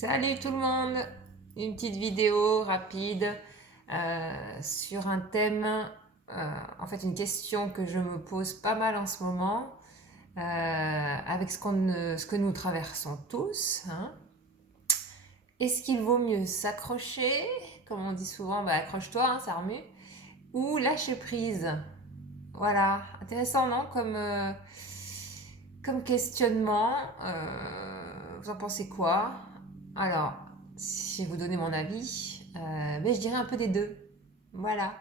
Salut tout le monde! Une petite vidéo rapide sur un thème, en fait une question que je me pose pas mal en ce moment avec ce que nous traversons tous, hein. Est-ce qu'il vaut mieux s'accrocher, comme on dit souvent, bah accroche-toi, hein, ça remue, ou lâcher prise? Voilà, intéressant non comme questionnement. Vous en pensez quoi? Alors, si je vais vous donner mon avis, mais je dirais un peu des deux. Voilà.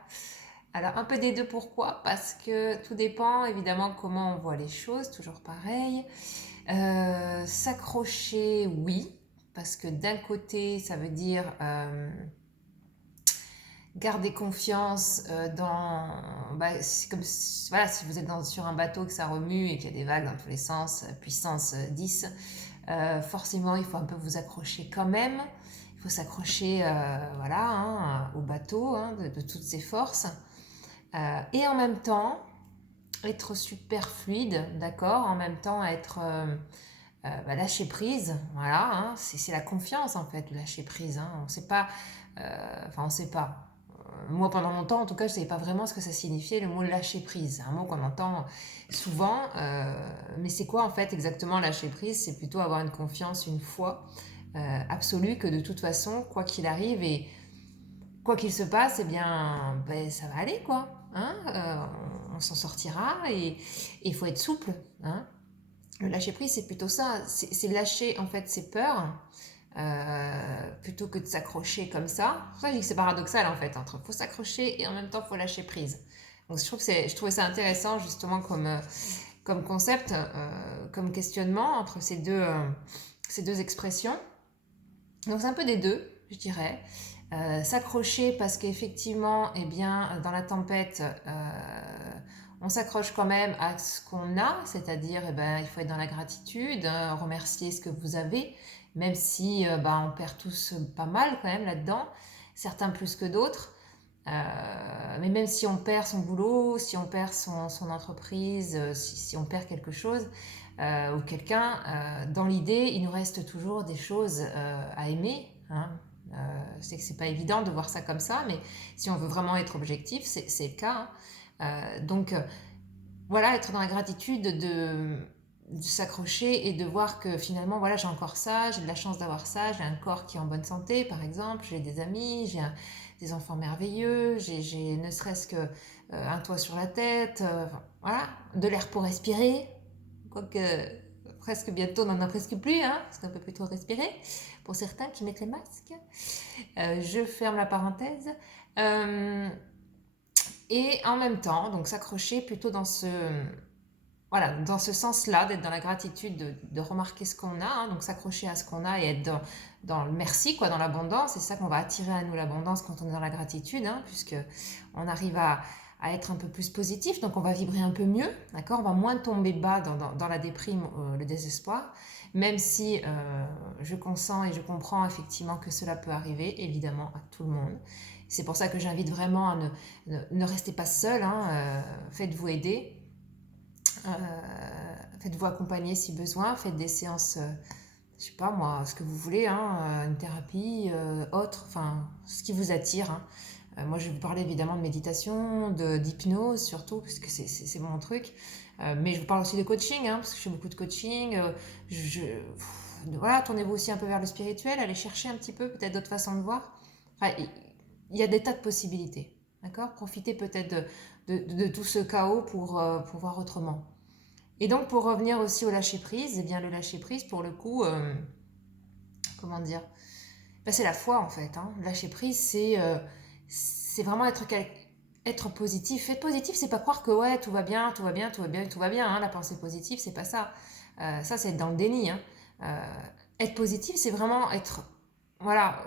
Alors, un peu des deux, pourquoi? Parce que tout dépend évidemment comment on voit les choses, toujours pareil. S'accrocher, oui, parce que d'un côté, ça veut dire garder confiance dans. Bah, c'est comme voilà, si vous êtes sur un bateau que ça remue et qu'il y a des vagues dans tous les sens, puissance 10, forcément il faut un peu vous accrocher quand même. Il faut s'accrocher voilà, hein, au bateau hein, de toutes ses forces. Et en même temps, être super fluide, d'accord. En même temps, être lâcher prise. Voilà, hein, c'est la confiance en fait, de lâcher prise. Hein. On ne sait pas. Enfin, on ne sait pas. Moi, pendant longtemps, en tout cas, je ne savais pas vraiment ce que ça signifiait, le mot lâcher prise. C'est un mot qu'on entend souvent, mais c'est quoi en fait exactement lâcher prise? C'est plutôt avoir une confiance, une foi absolue que de toute façon, quoi qu'il arrive et quoi qu'il se passe, eh bien, ben, ça va aller quoi. Hein, on s'en sortira et il faut être souple. Hein. Le lâcher prise, c'est plutôt ça. C'est lâcher en fait ses peurs plutôt que de s'accrocher comme ça. C'est pour ça que je dis que c'est paradoxal en fait. Entre faut s'accrocher et en même temps faut lâcher prise. Donc je trouvais ça intéressant justement comme concept, comme questionnement entre ces deux expressions. Donc c'est un peu des deux, je dirais. S'accrocher parce qu'effectivement, eh bien, dans la tempête, on s'accroche quand même à ce qu'on a, c'est-à-dire eh ben, il faut être dans la gratitude, remercier ce que vous avez, même si on perd tous pas mal quand même là-dedans, certains plus que d'autres. Mais même si on perd son boulot, si on perd son entreprise, si on perd quelque chose ou quelqu'un, dans l'idée, il nous reste toujours des choses à aimer. Hein. Je sais que c'est pas évident de voir ça comme ça, mais si on veut vraiment être objectif, c'est le cas. Hein. Donc voilà, être dans la gratitude de s'accrocher et de voir que finalement, voilà, j'ai encore ça, j'ai de la chance d'avoir ça, j'ai un corps qui est en bonne santé, par exemple, j'ai des amis, des enfants merveilleux, j'ai ne serait-ce que un toit sur la tête, voilà, de l'air pour respirer, quoique presque bientôt on n'en a presque plus, hein, parce qu'on peut plus trop respirer, pour certains qui mettent les masques. Je ferme la parenthèse. Euh, et en même temps, donc s'accrocher plutôt voilà, dans ce sens-là, d'être dans la gratitude, de remarquer ce qu'on a, hein, donc s'accrocher à ce qu'on a et être dans le merci, quoi, dans l'abondance. C'est ça qu'on va attirer à nous l'abondance quand on est dans la gratitude, hein, puisque on arrive à être un peu plus positif, donc on va vibrer un peu mieux, d'accord. On va moins tomber bas dans la déprime, le désespoir, même si je consens et je comprends effectivement que cela peut arriver, évidemment, à tout le monde. C'est pour ça que j'invite vraiment à ne restez pas seul, hein, faites-vous aider. Faites-vous accompagner si besoin, faites des séances, je sais pas moi, ce que vous voulez, hein, une thérapie, autre, enfin, ce qui vous attire. Hein. Moi, je vais vous parler évidemment de méditation, d'hypnose surtout, parce que c'est mon truc. Mais je vous parle aussi de coaching, hein, parce que je fais beaucoup de coaching. Voilà, tournez-vous aussi un peu vers le spirituel, allez chercher un petit peu peut-être d'autres façons de voir. Enfin, il y a des tas de possibilités, d'accord. Profitez peut-être de tout ce chaos pour voir autrement. Et donc pour revenir aussi au lâcher prise, eh bien le lâcher prise pour le coup, comment dire, c'est la foi en fait. Hein. Lâcher prise, c'est vraiment être positif. Être positif, c'est pas croire que ouais tout va bien, tout va bien, tout va bien, tout va bien. Hein. La pensée positive, c'est pas ça. Ça c'est être dans le déni. Hein. Être positif, c'est vraiment être voilà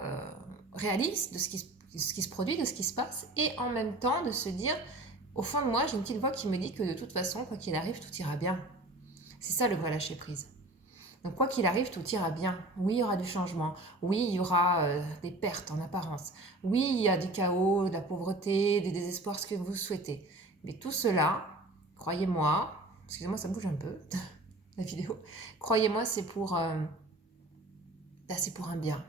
réaliste de ce qui se produit, de ce qui se passe, et en même temps de se dire, au fond de moi, j'ai une petite voix qui me dit que de toute façon, quoi qu'il arrive, tout ira bien. C'est ça le vrai lâcher prise. Donc quoi qu'il arrive, tout ira bien. Oui, il y aura du changement. Oui, il y aura des pertes en apparence. Oui, il y a du chaos, de la pauvreté, des désespoirs, ce que vous souhaitez. Mais tout cela, croyez-moi, excusez-moi, ça bouge un peu, la vidéo. Croyez-moi, là c'est pour un bien.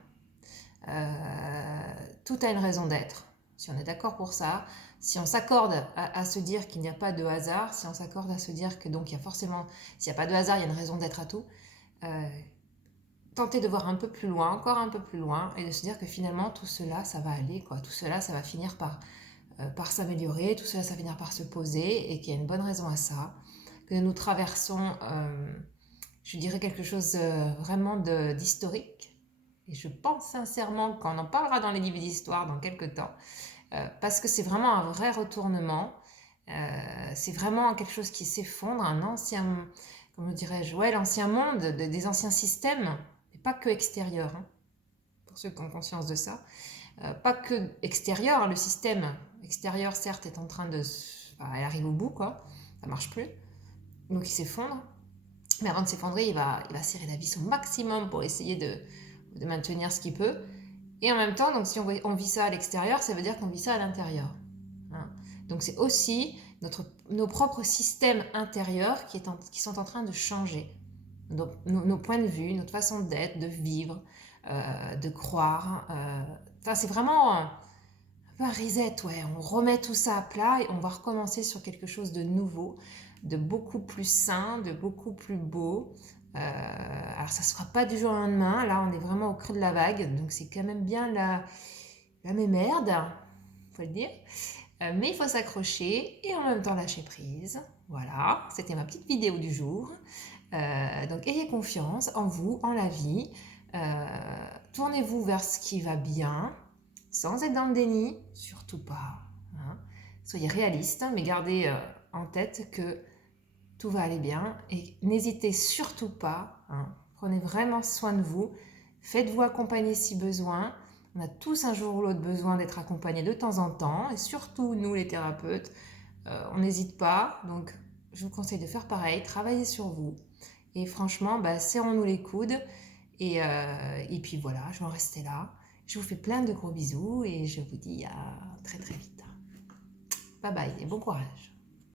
Tout a une raison d'être. Si on est d'accord pour ça, si on s'accorde à se dire qu'il n'y a pas de hasard, si on s'accorde à se dire que donc il y a forcément, s'il n'y a pas de hasard, il y a une raison d'être à tout, tenter de voir un peu plus loin, encore un peu plus loin, et de se dire que finalement tout cela, ça va aller, quoi. Tout cela, ça va finir par s'améliorer, tout cela, ça va finir par se poser, et qu'il y a une bonne raison à ça, que nous traversons, je dirais quelque chose vraiment d'historique. Et je pense sincèrement qu'on en parlera dans les livres d'histoire dans quelques temps, parce que c'est vraiment un vrai retournement. C'est vraiment quelque chose qui s'effondre, un ancien, comment dirais-je, ouais, l'ancien monde, des anciens systèmes, mais pas que extérieur, hein, pour ceux qui ont conscience de ça. Pas que extérieur, le système extérieur, certes, est en train de... Enfin, elle arrive au bout, quoi, ça marche plus, donc il s'effondre. Mais avant de s'effondrer, il va serrer la vis au maximum pour essayer de maintenir ce qu'il peut. Et en même temps, donc si on vit ça à l'extérieur, ça veut dire qu'on vit ça à l'intérieur. Hein. Donc c'est aussi nos propres systèmes intérieurs qui sont en train de changer. Donc, nos points de vue, notre façon d'être, de vivre, de croire. Enfin, c'est vraiment un peu un reset, ouais. On remet tout ça à plat et on va recommencer sur quelque chose de nouveau, de beaucoup plus sain, de beaucoup plus beau. Alors ça ne se fera pas du jour au lendemain, là on est vraiment au creux de la vague, donc c'est quand même bien la mémerde, faut le dire. Mais il faut s'accrocher et en même temps lâcher prise. Voilà, c'était ma petite vidéo du jour. Donc ayez confiance en vous, en la vie. Tournez-vous vers ce qui va bien, sans être dans le déni, surtout pas. Hein. Soyez réaliste, mais gardez en tête que tout va aller bien et n'hésitez surtout pas. Hein. Prenez vraiment soin de vous. Faites-vous accompagner si besoin. On a tous un jour ou l'autre besoin d'être accompagnés de temps en temps et surtout nous les thérapeutes, on n'hésite pas. Donc je vous conseille de faire pareil, travailler sur vous. Et franchement, serrons-nous les coudes. Et puis voilà, je vais en rester là. Je vous fais plein de gros bisous et je vous dis à très très vite. Bye bye et bon courage.